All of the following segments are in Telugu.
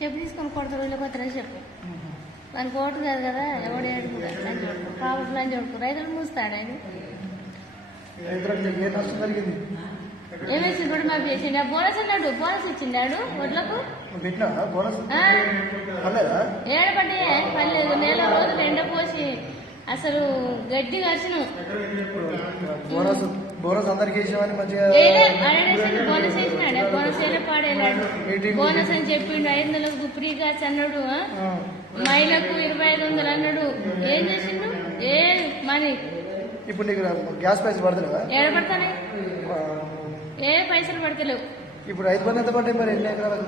చెప్పు తీసుకొని కొడతారు వీళ్ళకి వస్తారా చెప్పు దానికి ఓటు కాదు కదా ఎవడు ఏడుపు లంచ్ కొడుకు పాపకు లంచ్ కొడుకు రైతులు మూస్తాడు ఆయన ఏమేసి కూడా మాకు చేసిండు బోనస్ అన్నాడు బోనస్ ఇచ్చిండాడు వడ్లకు ఏడబడ్డే పర్లేదు నెల రోజులు ఎండపోసి అసలు గడ్డి కరిచిను బోనస్ అందరికి బోనస్ వేసినాడు బోనస్ వేలే పాడేలాడు బోనస్ అని చెప్పిండు 500 ఫ్రీగా అన్నాడు మహిళకు 2500 అన్నాడు ఏం చేసిండు ఏ మనీ ఇప్పుడు నీకు గ్యాస్ పైసలు పడతలేవా ఏడబడతానే ఏ పైసలు పడతలేవు ఇప్పుడు 5 మంది ఎంత పడ్డాయి మరి ఎన్ని ఎకరాలకు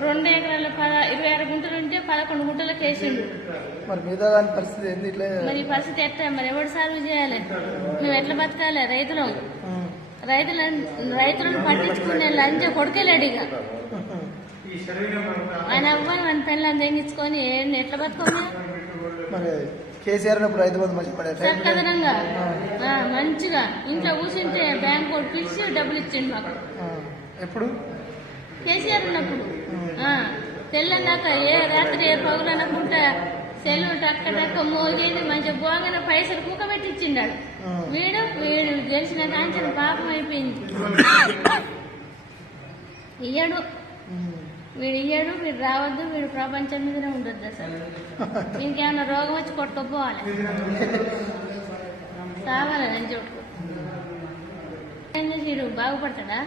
2 ఎకరాల 26 గుంటలు ఉంటే 11 గుంటలకు వేసిండు మరి మిగతా దాని పరిస్థితి ఏంది ఇట్లా మరి ఈ పరిస్థితి ఎట్లా మరి ఎవరు సాల్వ్ చేయాలి మేము ఎట్లా బతకాలి రైతులను పట్టించుకునే లంచ కొడుకేలేడు ఇక ఆయన అవ్వని మన పిల్లలు తెంగించుకొని ఎట్లా బతుకోమే కేసీఆర్ రైతు బంధు మంచి చక్కదనంగా మంచిగా ఇంట్లో కూర్చుంటే బ్యాంక్ కోడ్ పిలిచి డబ్బులు ఇచ్చిండు మాకు ఎప్పుడు కేసీఆర్ ఉన్నప్పుడు తెల్లన్నాక ఏ రాత్రి ఏ పగులు అనుకుంటా సెల్లు టక్క టక్క మోగేది మంచిగా పోగానే పైసలు కుక్క పెట్టి ఇచ్చిండాడు వీడు గెలిచిన కాంచిన పాపం అయిపోయింది వీడు రావద్దు వీడు ప్రపంచం మీదనే ఉండొద్దు అసలు ఇంకేమన్నా రోగం వచ్చి కొట్టుకోపోవాలి కావాలి అని చెప్పు వీడు బాగుపడతాడా